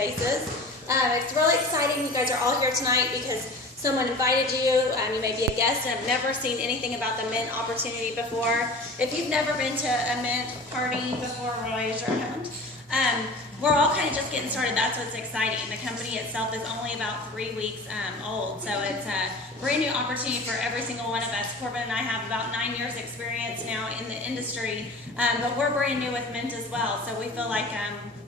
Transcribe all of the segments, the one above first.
faces. It's really exciting. You guys are all here tonight because someone invited you. You may be a guest and have never seen anything about the Mynt opportunity before. If you've never been to a Mynt party before, raise your hand. We're all kind of just getting started. That's what's exciting. The company itself is only about 3 weeks old, so it's a brand new opportunity for every single one of us. Corbin and I have about 9 years experience now in the industry, but we're brand new with Mynt as well, so we feel like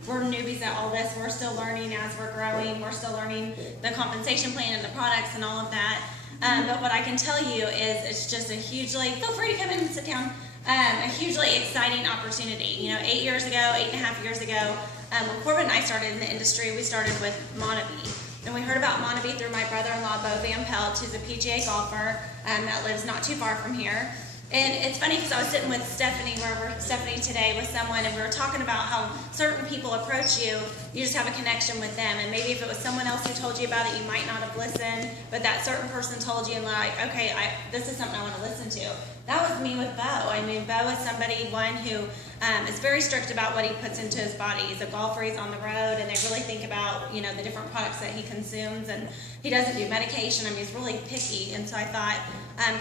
we're newbies at all this. We're still learning as we're growing. We're still learning the compensation plan and the products and all of that. But what I can tell you is it's just a hugely, feel free to come in and sit down, a hugely exciting opportunity. You know, 8 years ago, 8.5 years ago, when Corbin and I started in the industry, we started with MonaVie. And we heard about MonaVie through my brother-in-law, Bo Van Pelt, who's a PGA golfer that lives not too far from here. And it's funny because I was sitting with Stephanie today with someone, and we were talking about how certain people approach you, you just have a connection with them. And maybe if it was someone else who told you about it, you might not have listened, but that certain person told you and like, okay, this is something I want to listen to. That was me with Bo. I mean, Bo is somebody, one, who is very strict about what he puts into his body. He's a golfer, he's on the road, and they really think about, you know, the different products that he consumes, and he doesn't do medication. I mean, he's really picky, and so I thought,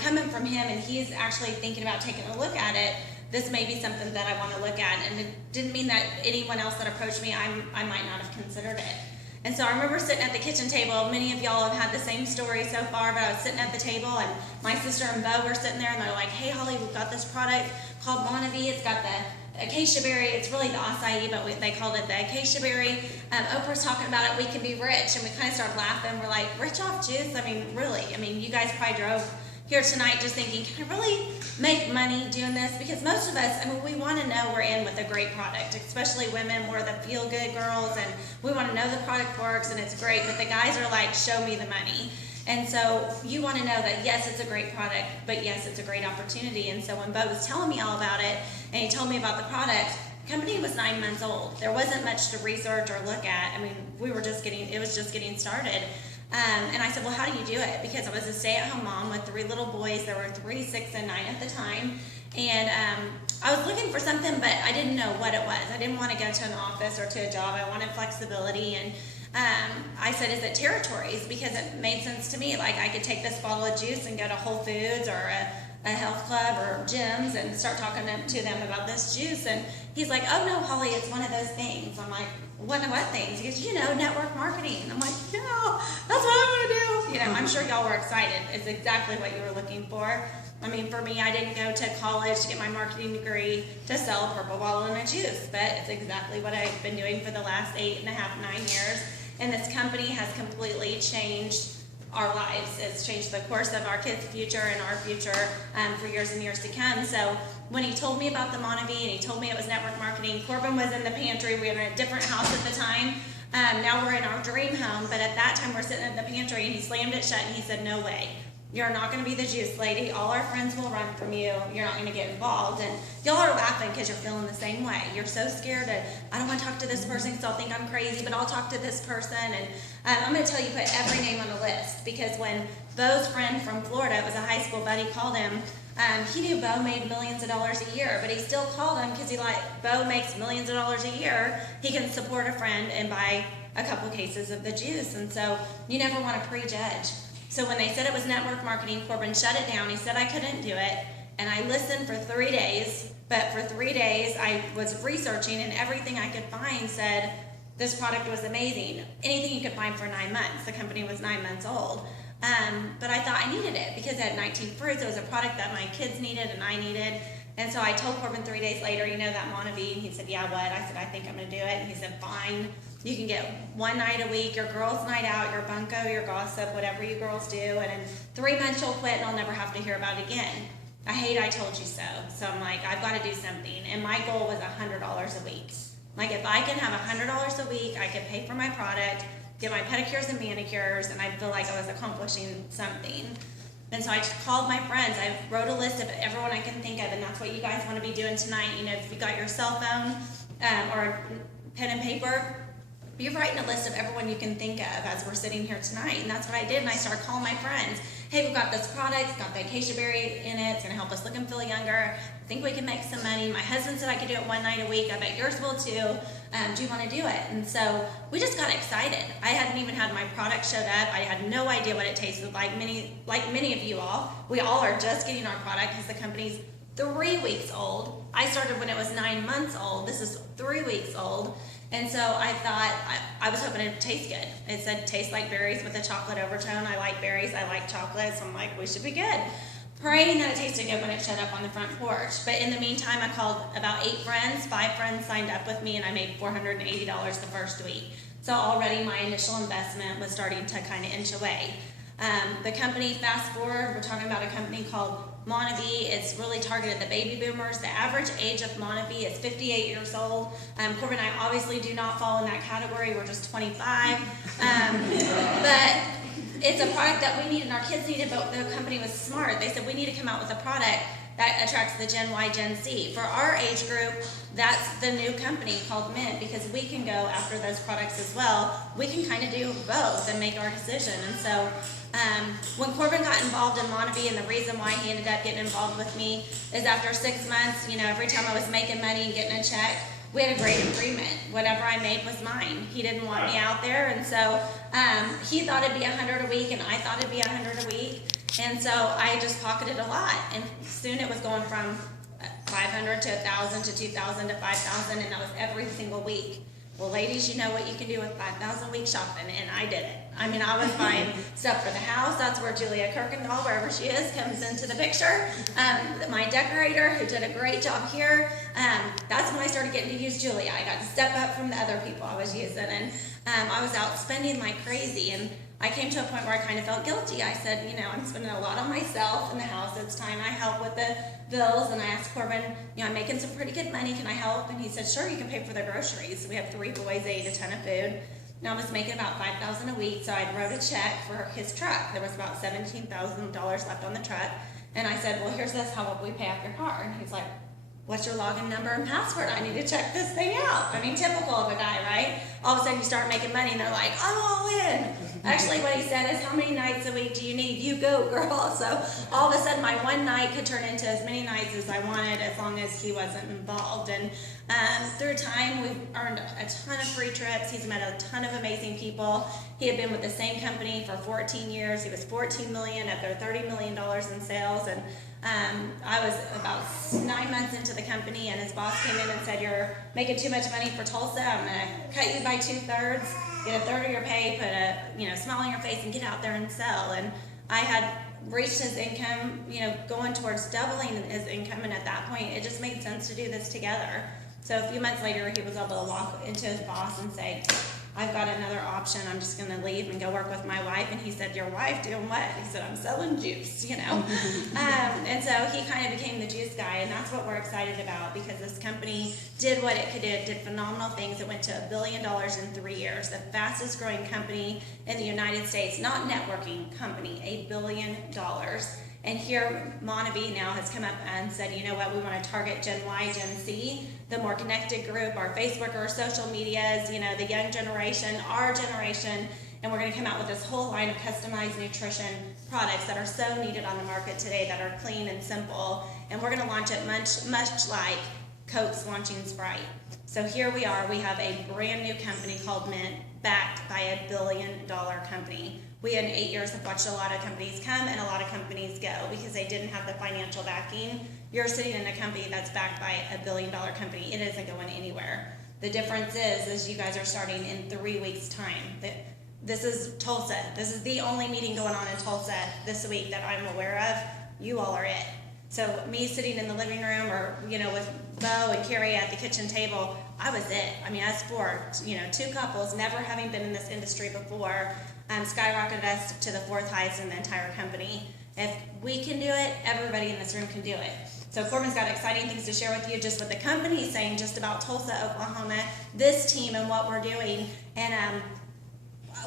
coming from him, and he's actually thinking about taking a look at it, this may be something that I want to look at, and it didn't mean that anyone else that approached me, I might not have considered it. And so I remember sitting at the kitchen table. Many of y'all have had the same story so far, but I was sitting at the table, and my sister and Bo were sitting there, and they're like, hey, Holly, we've got this product called MonaVie. It's got the acacia berry. It's really the acai, but they called it the acacia berry. Oprah's talking about it. We can be rich. And we kind of started laughing. We're like, rich off juice? I mean, really? I mean, you guys probably drove here tonight just thinking, can I really make money doing this? Because most of us, I mean, we want to know we're in with a great product, especially women. We're the feel-good girls, and we want to know the product works, and it's great. But the guys are like, show me the money. And so you want to know that, yes, it's a great product, but yes, it's a great opportunity. And so when Bo was telling me all about it, and he told me about the product, the company was 9 months old. There wasn't much to research or look at. I mean, it was just getting started. And I said, well, how do you do it? Because I was a stay-at-home mom with 3 little boys. There were 3, 6, and 9 at the time. And I was looking for something, but I didn't know what it was. I didn't want to go to an office or to a job. I wanted flexibility. And I said, is it territories? Because it made sense to me. Like, I could take this bottle of juice and go to Whole Foods or a health club or gyms and start talking to them about this juice. And he's like, oh, no, Holly, it's one of those things. I'm like, what things? He goes, you know, network marketing. I'm like, no, that's what I want to do. You know, I'm sure y'all were excited. It's exactly what you were looking for. I mean, for me, I didn't go to college to get my marketing degree to sell a purple bottle in a juice, but it's exactly what I've been doing for the last 8.5, 9 years. And this company has completely changed our lives. It's changed the course of our kids' future and our future for years and years to come. So when he told me about the MonaVie and he told me it was network marketing, Corbin was in the pantry. We were in a different house at the time. Now we're in our dream home, but at that time we're sitting in the pantry, and he slammed it shut and he said, no way. You're not going to be the juice lady. All our friends will run from you. You're not going to get involved. And y'all are laughing because you're feeling the same way. You're so scared of, I don't want to talk to this person because I'll think I'm crazy, but I'll talk to this person. And I'm going to tell you, put every name on the list, because when Bo's friend from Florida, it was a high school buddy, called him, he knew Bo made millions of dollars a year, but he still called him because Bo makes millions of dollars a year. He can support a friend and buy a couple cases of the juice. And so you never want to prejudge. So when they said it was network marketing, Corbin shut it down. He said I couldn't do it, and I listened for 3 days, but for 3 days I was researching, and everything I could find said this product was amazing. Anything you could find for 9 months. The company was 9 months old. But I thought I needed it because it had 19 fruits. It was a product that my kids needed and I needed. And so I told Corbin 3 days later, you know, that MonaVie, and he said, yeah, what? I said, I think I'm going to do it. And he said, fine. You can get 1 night a week, your girls' night out, your bunko, your gossip, whatever you girls do. And in 3 months you'll quit and I'll never have to hear about it again. I hate I told you so. So I'm like, I've got to do something. And my goal was $100 a week. Like, if I can have $100 a week, I could pay for my product, get my pedicures and manicures, and I feel like I was accomplishing something. And so I called my friends. I wrote a list of everyone I can think of, and that's what you guys want to be doing tonight. You know, if you got your cell phone or pen and paper, be writing a list of everyone you can think of as we're sitting here tonight. And that's what I did, and I started calling my friends. hey, we've got this product, it's got the acacia berry in it, it's gonna help us look and feel younger. I think we can make some money. My husband said I could do it one night a week. I bet yours will too. Do you wanna do it? And so we just got excited. I hadn't even had my product showed up. I had no idea what it tasted like many of you all. We all are just getting our product because the company's 3 weeks old. I started when it was 9 months old. This is 3 weeks old. And so I thought, I was hoping it'd taste good. It said, taste like berries with a chocolate overtone. I like berries, I like chocolate, so I'm like, we should be good. Praying that it tasted good when it showed up on the front porch. But in the meantime, I called about 8 friends. 5 friends signed up with me, and I made $480 the first week. So already my initial investment was starting to kind of inch away. The company, fast forward, we're talking about a company called MonaVie. It's really targeted the baby boomers. The average age of MonaVie is 58 years old. Corbin and I obviously do not fall in that category. We're just 25. But it's a product that we needed and our kids needed, but the company was smart. They said we need to come out with a product that attracts the Gen Y, Gen Z. For our age group, that's the new company called Mynt, because we can go after those products as well. We can kind of do both and make our decision. And so when Corbin got involved in MonaVie, and the reason why he ended up getting involved with me is after 6 months, every time I was making money and getting a check, we had a great agreement. Whatever I made was mine. He didn't want me out there, and so he thought it'd be $100 a week, and I thought it'd be $100 a week. And so I just pocketed a lot, and soon it was going from 500 to 1,000 to 2,000 to 5,000, and that was every single week. Well, ladies, you know what you can do with 5,000 a week shopping, and I did it. I mean, I was buying stuff for the house. That's where Julia Kirkendall, wherever she is, comes into the picture. My decorator, who did a great job here, that's when I started getting to use Julia. I got to step up from the other people I was using, and I was out spending like crazy, and I came to a point where I kind of felt guilty. I said, I'm spending a lot on myself in the house. It's time I help with the bills. And I asked Corbin, I'm making some pretty good money. Can I help? And he said, sure, you can pay for the groceries. We have 3 boys, they eat a ton of food. And I was making about $5,000 a week, so I wrote a check for his truck. There was about $17,000 left on the truck. And I said, well, here's this. How will we pay off your car? And he's like, what's your login number and password? I need to check this thing out. I mean, typical of a guy, right? All of a sudden you start making money and they're like, I'm all in. Actually, what he said is, how many nights a week do you need? You go, girl. So all of a sudden my one night could turn into as many nights as I wanted, as long as he wasn't involved. And through time, we've earned a ton of free trips. He's met a ton of amazing people. He had been with the same company for 14 years. He was $14 million at their $30 million in sales. And I was about 9 months into the company, and his boss came in and said, you're making too much money for Tulsa. I'm going to cut you by 2/3, get a third of your pay, put a smile on your face, and get out there and sell. And I had reached his income, going towards doubling his income, and at that point, it just made sense to do this together. So a few months later, he was able to walk into his boss and say, I've got another option. I'm just going to leave and go work with my wife. And he said, your wife doing what? He said, I'm selling juice, And so he kind of became the juice guy, and that's what we're excited about, because this company did what it could do. It did phenomenal things. It went to $1 billion in 3 years, the fastest growing company in the United States, not networking company, $1 billion. And here, MonaVie now has come up and said, you know what, we want to target Gen Y, Gen Z, the more connected group, our Facebook, our social medias, the young generation, our generation, and we're going to come out with this whole line of customized nutrition products that are so needed on the market today, that are clean and simple, and we're going to launch it much like Coke's launching Sprite. So here we are, we have a brand new company called Mynt, backed by $1 billion company. We in 8 years have watched a lot of companies come and a lot of companies go because they didn't have the financial backing. You're sitting in a company that's backed by $1 billion company. It isn't going anywhere. The difference is you guys are starting in 3 weeks' time. This is Tulsa. This is the only meeting going on in Tulsa this week that I'm aware of. You all are it. So me sitting in the living room, or with Bo and Carrie at the kitchen table, I was it. I mean, us 4, 2 couples, never having been in this industry before, skyrocketed us to the 4th highest in the entire company. If we can do it, everybody in this room can do it. So Corbin's got exciting things to share with you, just what the company's saying, just about Tulsa, Oklahoma, this team and what we're doing. And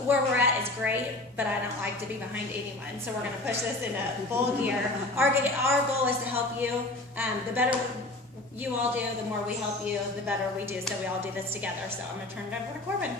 where we're at is great, but I don't like to be behind anyone. So we're going to push this into full gear. Our goal is to help you. The better you all do, the more we help you, the better we do. So we all do this together. So I'm going to turn it over to Corbin.